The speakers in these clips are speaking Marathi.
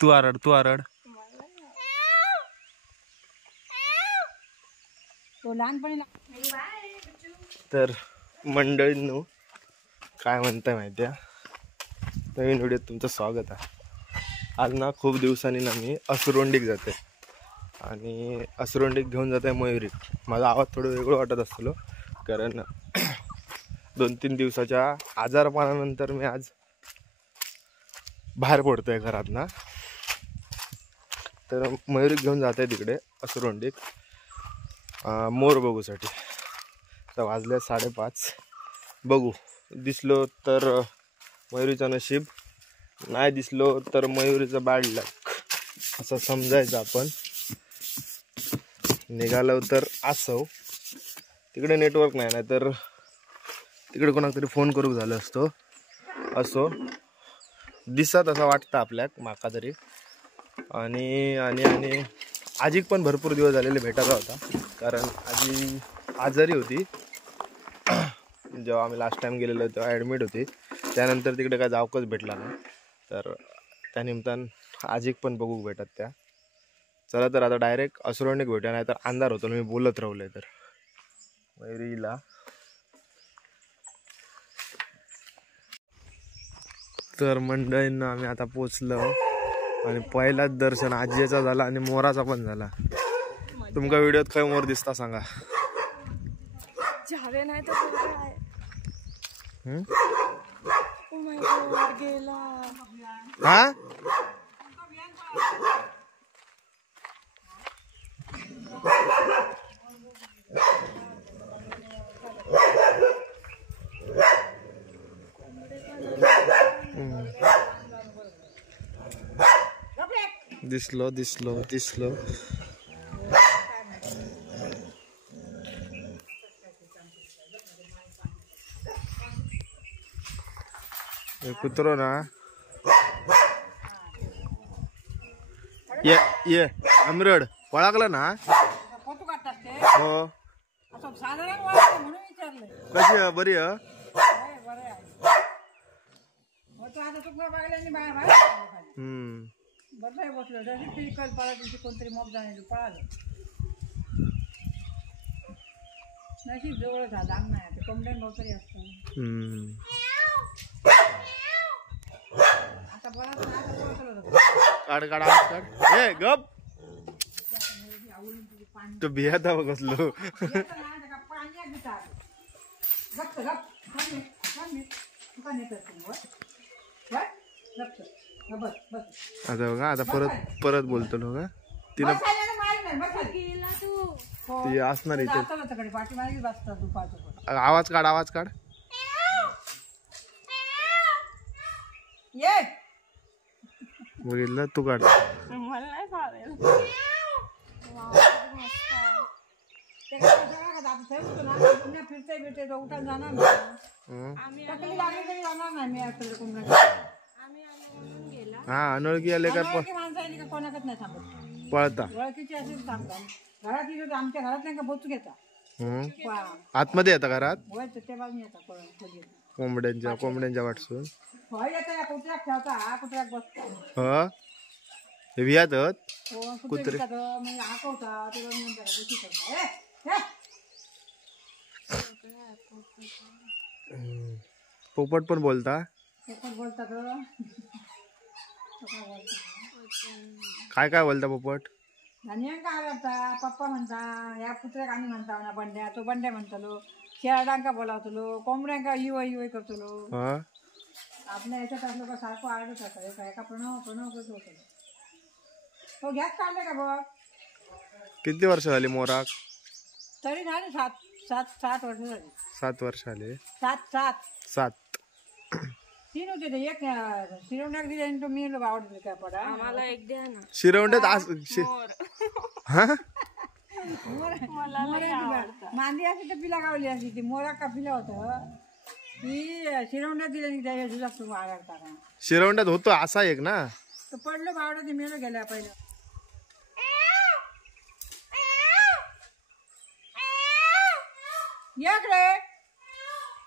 तू आरड तू आरड. तर मंडळींनो काय म्हणताय माहिती आहे, नवीन व्हिडिओत तुमचं स्वागत आहे. आज ना खूप दिवसांनी ना मी असुरवंडीक जाते आणि असुरवंडीक घेऊन जाते मयुरी. माझा आवाज थोडं वेगळं वाटत असतो कारण 2-3 दिवसाच्या आजारपणानंतर मी आज बाहेर पडतोय घरात ना. तर मयुरी घेऊन जाते तिकडे असुरवंडीक मोर बघूसाठी. तर वाजले 5:30. बघू दिसलो तर मयुरीचं नशीब, नाही दिसलो तर मयुरीचं बॅड लक असं समजायचं आपण. निघालो तर असो, तिकडे नेटवर्क नाही, नाही तर तिकडे कोणाला तरी फोन करू झालं असतो. असो दिसत असं वाटतं आपल्याक माका तरी. आणि आणि आणि आजीक पण भरपूर दिवस झालेले भेटायचा होता कारण आजी आजारी होती. जेव्हा आम्ही लास्ट टाइम गेलेलो तेव्हा ॲडमिट होती. त्यानंतर तिकडे काय जावकच भेटला नाही. तर त्यानिमित्तानं आजीक पण बघू भेटत त्या. चला तर आता डायरेक्ट असुरवंडीक भेटूया, नाही तर अंधार होतो मी बोलत राहलोय तर. मयुरीला तर मंडळींना आम्ही आता पोचलो आणि पहिलाच दर्शन आजीचा झाला आणि मोराचा पण झाला. तुमका व्हिडिओत काय मोर दिसता सांगा. नाही तर गेला. हा दिसलो दिसलो दिसलो. कुत्रो ना ये ये अमरड ओळखलं ना. हो कशी आहे, बरी आहे. कोणतरी मग जाणे पळालं नशीब जवळ झाला नाही. ते कोंबड्या नोकरी असतात आता काढ काढ आवाज काढ. ए गप तो बियाता कसलो. आता बघा आता परत परत बोलतो ना का तिला ती असणार इथे. आवाज काढ आवाज काढ. बघितलं तू काढ. मला नाही चालेल. फिरते फिरते उठा जाणार हा अनोळखी आले का माणसाने कोणाकच नाही थांबत. पळता ओळखीची असेल थांबतात. घरात येतो आमच्या घरात नाही का बोचू घेता. आतमध्ये येता घरात ते बाजून येतात कोंबड्यांच्या वाटसून. कुत्र्याक ठेवता कुत्र्याक बसतात. ह वियात कुत्रे हाकवता ते पोपट पण बोलता. पोपट बोलतात. काय काय बोलता पोपट. आणि काय करता पप्पा म्हणता ह्या कुत्र्याक आम्ही म्हणता ना बंड्या. तो बंड्या म्हणतलो. शेळ्यांका बोलावतलो. कोंबड्यांका इवय करतलो. आपल्या याच्यात असलो का सारखं आडत होता. एका प्रणव करत होतो. तो गॅस काढले का बघ. किती वर्ष झाली मोराक. तरी झाले 7 वर्ष झाली. 7 वर्ष आले. 7 3 होते ते. एक शिरवण्याक दिले तो मी लोक आवडते काय पडा. आम्हाला एक द्या ना शिरवंड्यात. मांदी अशी तर पिला गावली अशी. ती मोरा का पिला होत ती शिरवण्यात दिले त्याच्या. शिरवंड्यात होतो असा एक ना. तर पडलं बावडा ते मेलो गेल्या पहिलं.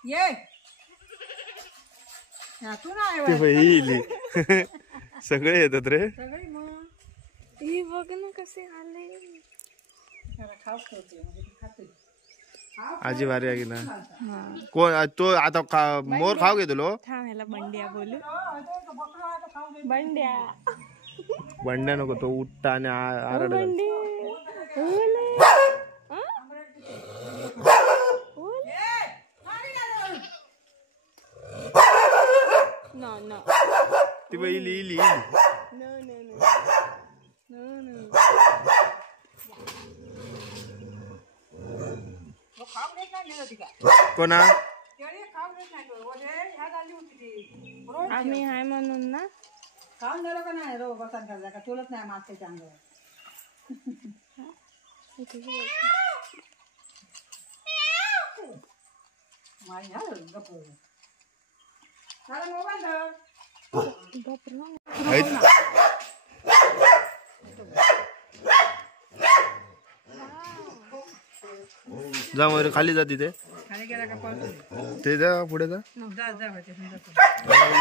ये तू नाही सगळे येतात रे. सगळी मग हे बघ ना कसे आले. खाऊच ठेवते म्हणजे ती खाते. आजी भारी आहे की ना. कोण तो आता मोर खाऊ घे तुलो. थांब ह्याला बंड्या बोलू. बंड्या बंड्या नको तो उठता आणि आरड बंडे No, no. ती बाई इली No, no, no. No, no. खाऊ देत नाही नेलं ती काय. कोणा केळी खाऊ देत नाही तो. ह्या झाली होती ती. रोज आम्ही हाय म्हणून ना. खाऊन झालं का नाही रो बसा करता का तुलत नाही मागच्या अंगावर. माझी हा गप्प. मला मोबाईल धर. जा मग खाली जा तिथे. खाली गेला का पळतो. ते जा पुढे जा. जा जा होते समजा.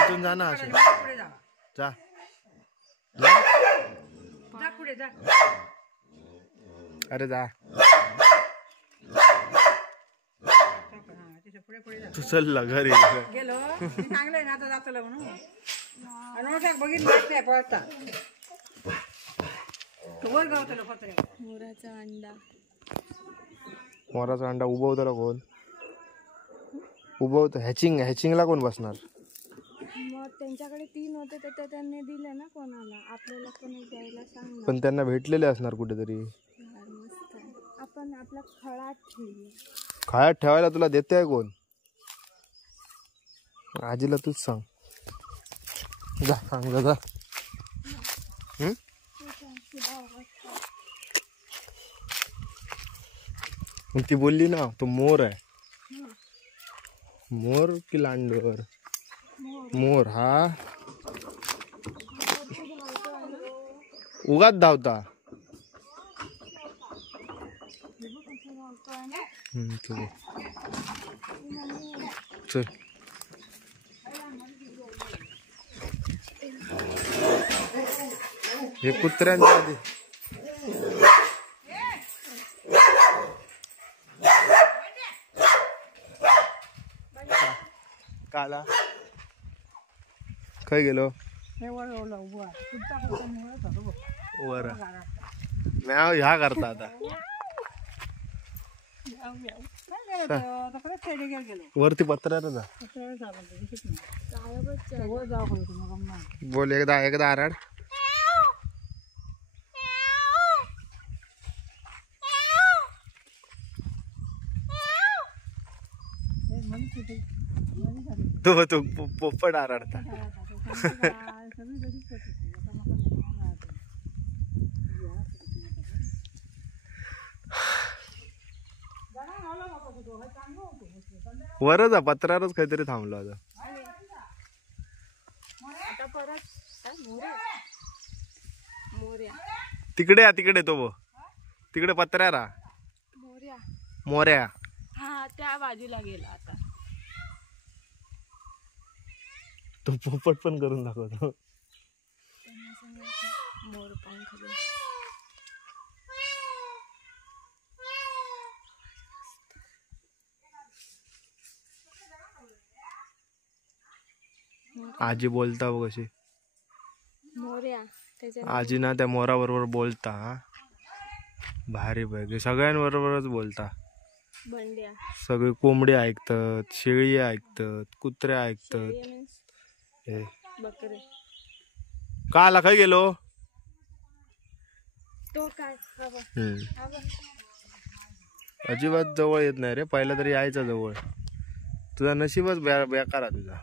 इथून जा ना असं. पुढे जा. जा जा पुढे जा. अरे जा तिथे पुढे पुढे जा. तू चल घरी. गेलो चांगलं आहे ना आता जातो म्हणून. बघितलं नाही पळता. वर गावतो पत्रे. मोराचा अंडा. मोराचा अंडा उभवताला कोण उभवत. हॅचिंगला कोण बसणार. मग त्यांच्याकडे 3 होते तर ते त्यांनी दिले ना कोणाला. आपल्याला पण एक द्यायला सांग ना. पण त्यांना भेटलेले असणार कुठेतरी. यार मस्त आहे. आपण आपला खळात ठेवूया. खायात ठेवायला तुला देते आहे कोण. आजीला तूच सांग. जा सांग जा. ती बोलली ना तो मोर आहे. मोर की लांडोर. मोर हा उगाच धावता. चल हे कुत्र्यांच्या आधी काला काय गेलो वर म्याव ह्या करता आता. वरती पत्र्याला जा. बोल एकदा आराड. तो पोपट आराडता. वरच पत्रारच काहीतरी थांबलो आता. तिकडे तो तिकडे पत्र्यारा. मोऱ्या हा त्या बाजूला गेला आता. तो पोपट पण करून दाखवतो. मोर पंख. आजी बोलता बघ कशी. मोर्या आजी ना त्या मोराबरोबर बोलता. भारी बघ सगळ्यांबरोबरच बोलता. बंड्या सगळे कोंबडी ऐकतात, शेळी ऐकतात, कुत्रे ऐकतात. हे बकरे. का आला काय गेलो. तो काय अजिबात जवळ येत नाही रे. पहिला तरी यायचा जवळ. तुझा नशीबच बेकार आहे तुझा.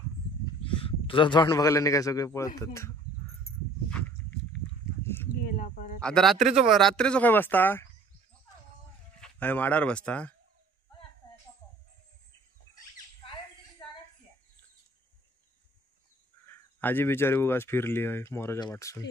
तुझा तोंड बघल्याने काय सगळे पळतात. गेला परत. आता रात्रीचो काय बसता. अरे माडावर बसता. आजी बिचारी उगाच फिरली आहे मोराच्या वाटसून.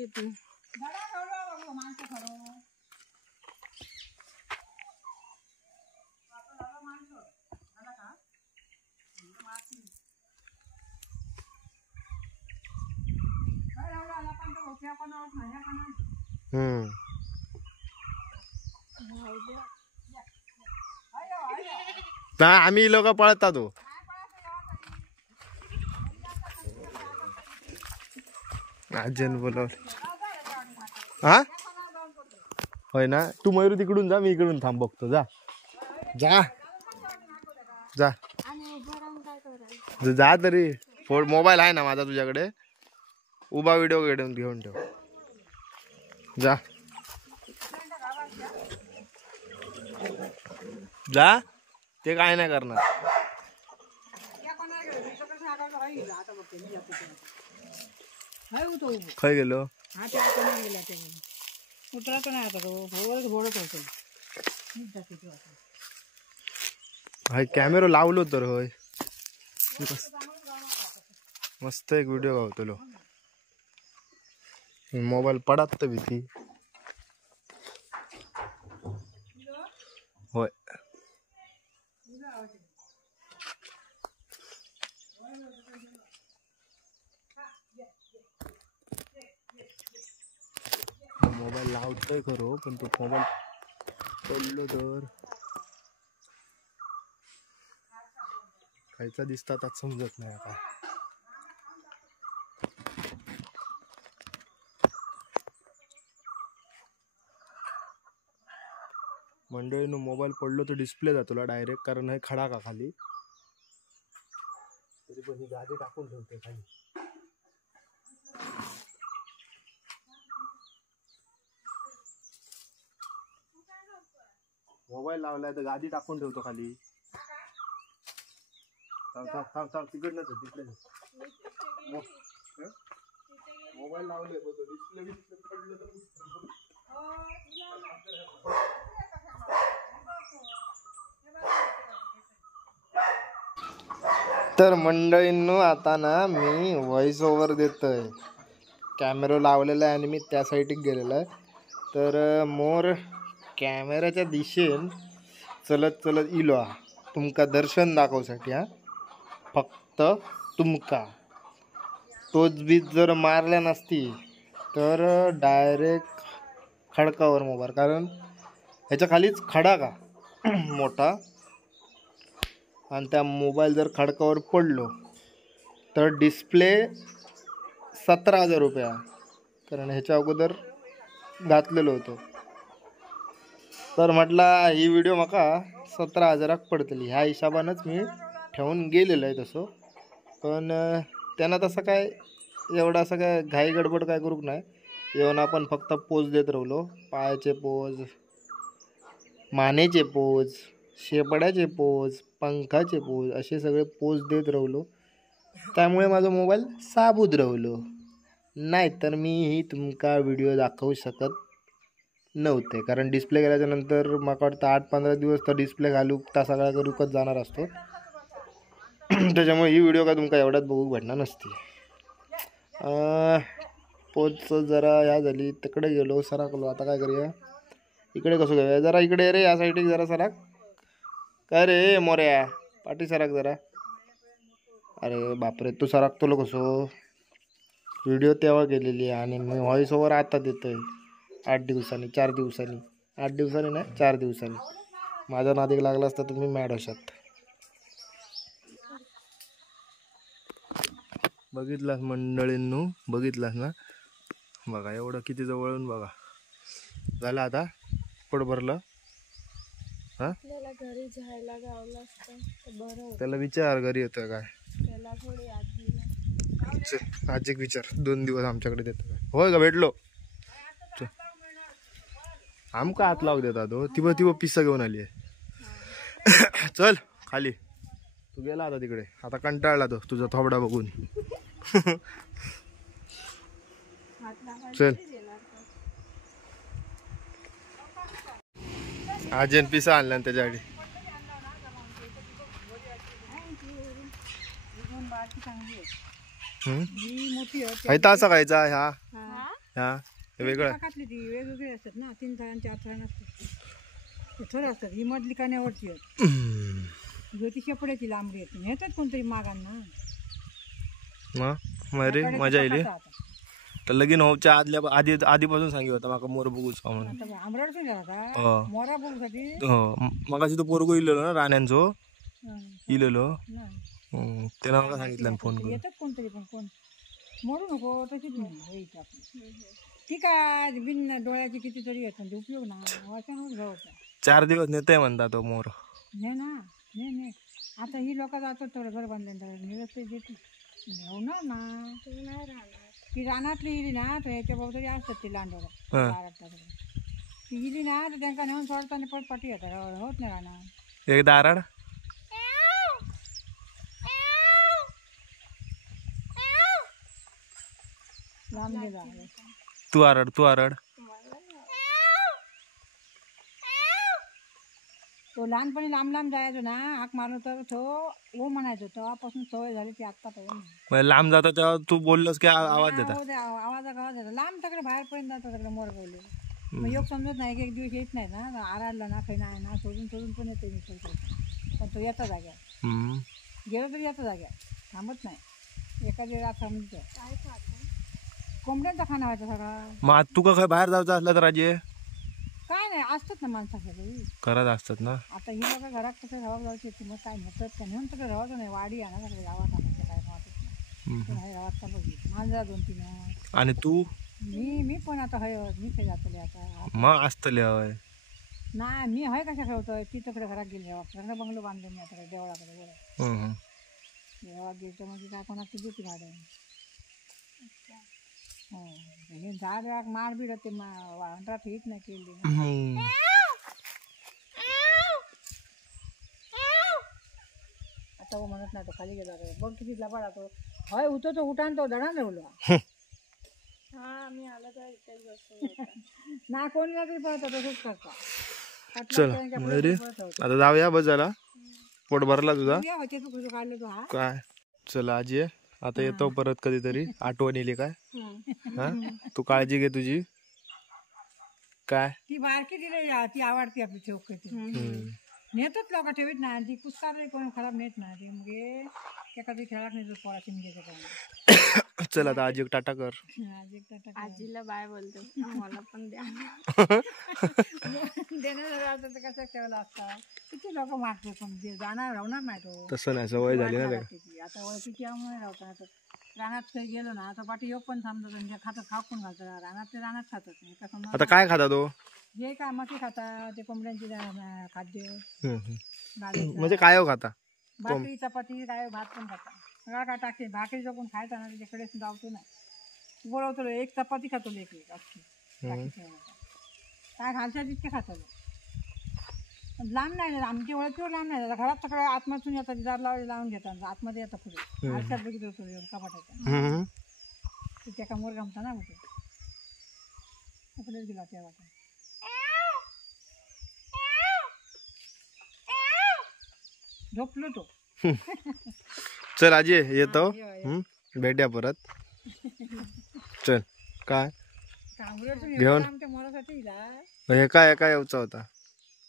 हम्म. नाही आम्ही लोक पळता तो आजन बोलव. हा होय ना. तू मयूर तिकडून जा, मी इकडून थांब बघतो. जा जा जा आणि उभं राहून काय करायचं? जा तरी. मोबाईल आहे ना माझा तुझ्याकडे, उभा व्हिडिओ घेऊन ठेव. जा जा, ते काय नाही करणार. खय गेलो उतरायचं नाही आता तो घोडत होतो. हाय कॅमेरा लावलो तर होय. मस्त एक व्हिडिओ गावतलो. मोबाईल पडात तर भीती होय. मोबाईल लावतोय खरो, पण तो मोबाईल पडलो तर खायचा दिसतात आज समजत नाही आता. मंडळीनं मोबाईल पडलो तर डिस्प्ले जातो डायरेक्ट, कारण हे खडा का खाली. तरी पण ही गादी टाकून ठेवते खाली. मोबाईल लावलाय तर गादी टाकून ठेवतो खाली. थांब तिकडनंच तिकडे मोबाईल लावले डिस्प्ले पडलं तर. तर मंडळींनो आता ना मी व्हॉइस ओव्हर देतोय. कॅमेरा लावलेला आहे आणि मी त्या साईडला गेलेला आहे. तर मोर कॅमेऱ्याच्या दिशेन चलत चलत इलो तुमका दर्शन दाखवसाठी. हा फक्त तुमका तोच बीज जर मारल्या नसती तर डायरेक्ट खडकावर मोबाईल, कारण ह्याच्या खालीच खडा का मोठा. आणि त्या मोबाईल जर खडकावर पडलो तर डिस्प्ले 17,000 रुपया, कारण ह्याच्या अगोदर घातलेलो होतो. तर म्हटलं ही व्हिडिओ माका 17,000 पडतली. ह्या हिशोबानंच मी ठेवून गेलेलं आहे तसं. पण त्यांना तसं काय एवढं असं काय घाई गडबड काय करूक नाही. येऊन आपण फक्त पोज देत राहिलो. पायाचे पोज, मानेचे पोज, शेपड्याचे पोज, पंखाचे पोज, असे सगळे पोज देत राहिलो. त्यामुळे माझा मोबाईल साबूत राहिलो. नाहीतर मीही तुमका व्हिडिओ दाखवू शकत नव्हते, कारण डिस्प्ले गेल्याच्या नंतर मला वाटतं 8-15 दिवस तर डिस्प्ले घालू त्या सगळ्या रुकत जाणार असतो. त्याच्यामुळे ही व्हिडिओ काय तुमका एवढ्यात बघू भेटणार नसती. पोचचं जरा या झाली, तिकडे गेलो सराकलो. आता काय करूया, इकडे कसं घेऊया, जरा इकडे रे या साईडला जरा सराक. काय रे मोऱ्या, पाठी सराक जरा. अरे बापरे, तू सराकतो कसं. व्हिडिओ तेव्हा गेलेली आणि मी व्हॉइस ओव्हर आता देतोय 8 दिवसांनी 4 दिवसांनी. 8 दिवसांनी नाही 4 दिवसांनी. माझ्या नादिक लागला असता तुम्ही मॅड होशात. बघितलास मंडळींनो, बघितलास ना. बघा एवढं किती जवळून बघा झालं. आता पोट भरलं. हा आपल्याला घरी जायला गावलं असतं तर बरं होतं. त्याला विचार घरी येतोय काय. त्याला थोडी आजी आजी विचार 2 दिवस आमच्याकडे देतो काय. होय का भेटलो आमका हात लावू देतात हो. ती पिस्सा घेऊन आली आहे. चल खाली. तू गेला आता तिकडे. आता कंटाळला तो तुझा थोबडा बघून. चल आजीन पिसा आणला त्याच्यासाठी. खायचा असा खायचा ह्या ह्या वेगळं. वेगवेगळे असतात ना, 3 थरां 4 थरां असतात. थर असतात. ही मधली कान्यावरची ती शेपड्याची लांबडी येते. नेतात कोणतरी मागांना. मग रे मजा येईल. तर लगीन होऊच्या आधीपासून सांगितलं होतं माका मोर बघूच म्हणून. आता आंबरडसून गेला हो. का मोरा बघूसाठी मगाशी तो पोरगो इलेलो ना राण्यांचो इलेलो नाही त्याला मला सांगितलं फोन करून. येतात कोणतरी पण कोण मोडू नको तशीच होईल आपली. ठीक आहे बिन डोळ्याची कितीतरी येतात ते उपयोग ना वाचनच घ्यावं 4 दिवस नेते म्हणता तो मोर. नाही ना नाही आता ही लोक जातात थोडं घर बांधल्यानंतर व्यवस्थित देते होणार ना. तुम्ही नाही राहणार. ती रानातली इली ना तर याच्या बरोबर असतात ती लांडोरा ती इली ना तर त्यांना नेऊन सोडताना परत पाठी येतात होत नाही राहणार. एकदा आराड लांब गेला तू आरड तो लहानपणी लांब जायचो ना हाक मारलो तर तो ओ म्हणायचो तेव्हापासून सवय झाली ती आत्ता पाहिजे. लांब जातो तेव्हा तू बोललोस की आवाज देता. आवाज लांब तकडे बाहेरपर्यंत जातो तकडे मोर गावले. मग योग समजत नाही एक दिवस येत नाही ना आराडला ना काही नाही ना सोडून पण येते मी पण तो येता जाग्यावर गेलो तरी येता जाग्यावर थांबत नाही. एखादी रात थांबतो. काय खातो? कोंबड्यांचा खाना व्हायचा सगळा. मग तू का काय बाहेर जायचं असलं तर राजे काय नाही असतात ना माणसाकडे करत असतात ना. आता ही लोक घरात कसं रवा जायची मग काय नसत का म्हणून तर रवाचं नाही वाडी आहे ना सगळे गावात आणायचं काय वाटत नाही रवात का बघित मांजरा 2-3. आणि तू मी पण आता हय मी काही जातले आता मग असतले हवय नाही मी हय कशा ठेवतोय ती तकडे घरात गेली सगळं बंगलो बांधले मी आता देवळाकडे देवळात गेलो म्हणजे काय कोणाची देते भाडं. हो हे झाड वाग मार बी ते वांडरात हिट नाही केली आता वो म्हणत नाही तो खाली गेला बघ किती लबाड तो हय उठतो उठान तो दडा ठेवलो. हा मी आला तर इथेच बसतो. ना कोणी ना तरी पळत होतो खूप करता. चला आता जाऊया बस झाला पोट भरला तुझा होते तू कसं काढलं तो हा काय. चला आजी आता येतो परत कधीतरी आठवण येईल काय. हा तू काळजी घे तुझी. काय ती बारकी दिली ती आवडती आपली चौकटी नेतच लोक ठेवीत नाही ती पुस्तकार कोण खराब नेत नाही ती मग एखादी खेळात नेतो पोळाची म्हणजे चल आता आजी टाटा कर. आजीला बाय बोलतो मला पण द्या. देण्याचं कसं ठेवलं असतं किती लोक मागते पण जाणार राहणार नाही तो. तसं नाही सवय झाली ना आता ओळखीची त्यामुळे राहतात. रानात काही गेलो ना आता पाठी योग पण थांबतात खातात खाऊ पण घालतात रानात ते रानात खातात. आता काय खाता तो जे काय मकी खाता ते कोंबड्यांची खाद्य म्हणजे काय हो खाता भाकरी चपाती काय भात पण खाता सगळं काय टाकते भाकरी जो पण खायचा ना त्याच्याकडे जावतो नाही बोलवतो एक चपाती खातो एक अख्खी काय घालच्या तितके खातो लांब नाही आमची ओळखीवर लांब नाही घरात सगळं आतमधून येतात दार लावून घेतात आतमध्ये येतात पुढे आरशात बघितलं होतो कपाटाच्या त्या कामावर गमता ना मग आपल्याच गेला तेव्हा झोपलो तो. चल आजी येतो भेटूया परत. चल काय घेऊन हे काय काय यायचा होता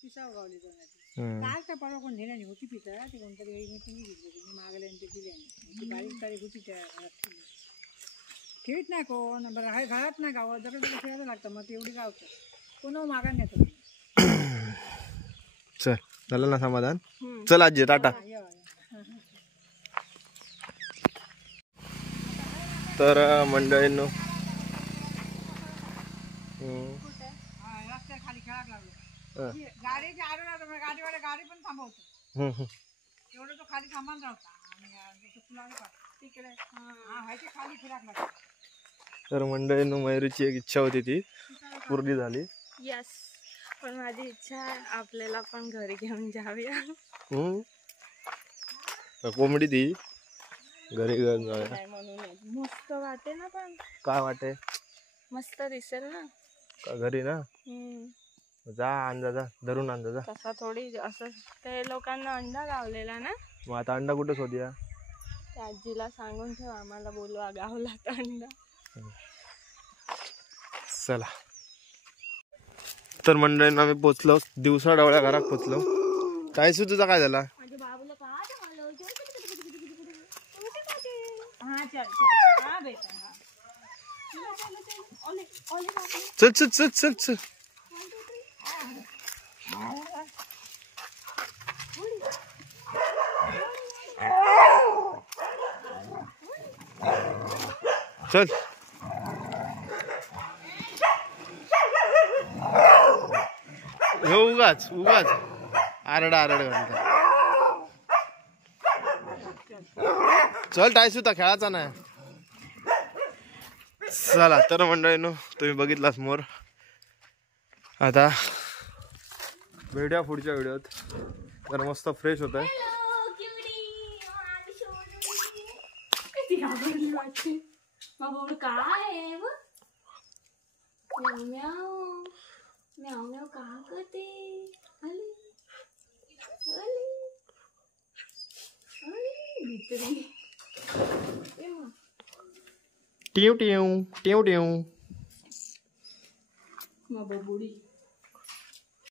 पिसाव गावली काय काय परवा कोण नेल्याने होती पिसा ती कोणतरी घेतली मागल्या ते दिल्याने बारीक तारीख होती त्या घरात ठेवीत नाही कोण बरं हाय घरात नाही गावं जर ठेवायला लागतं मग एवढी गावचं कोण मागा नेतो. चल झालं ना समाधान. चल आजी टाटा. तर मंडळींनो रस्त्यात खाली खेळायला लागलो गाडीच्या आडून गाडीवाले गाडी पण थांबवतो एवढं तो खाली थांबायला राहता तिकडे खाली फिराक लागतो. तर मंडळींनो मयुरीची एक इच्छा होती ती पूर्ण झाली. यस पण माझी इच्छा आहे आपल्याला पण घरी घेऊन जाऊया. कोंबडी ती घरी घेऊन जाऊया म्हणून मस्त वाटे ना पण काय वाटे मस्त दिसेल ना का घरी ना. जा अंदाजा धरून अंदाजा तसा थोडी असं ते लोकांना अंडा गावलेला ना. मग आता अंडा कुठे शोधूया त्या आजीला सांगून ठेव आम्हाला बोलवा गावला तर अंडा. चला तर मंडळींना आम्ही पोचलो दिवसा डवळ्या घरात पोचलो. काय सु तुझा काय झाला चल चल चल चल चल चल हे उगाच उगाच आरडा आरड घालता चल टायसू होता खेळाचा नाही चला तर मंडळींनो तुम्ही बघितलाच मोर आता भेटूया पुढच्या व्हिडिओत तर मस्त फ्रेश होत आहे काय म्याव म्याव म्याव का करते अली अली अली भितरी टिव टिव टिव टिव मग बुडी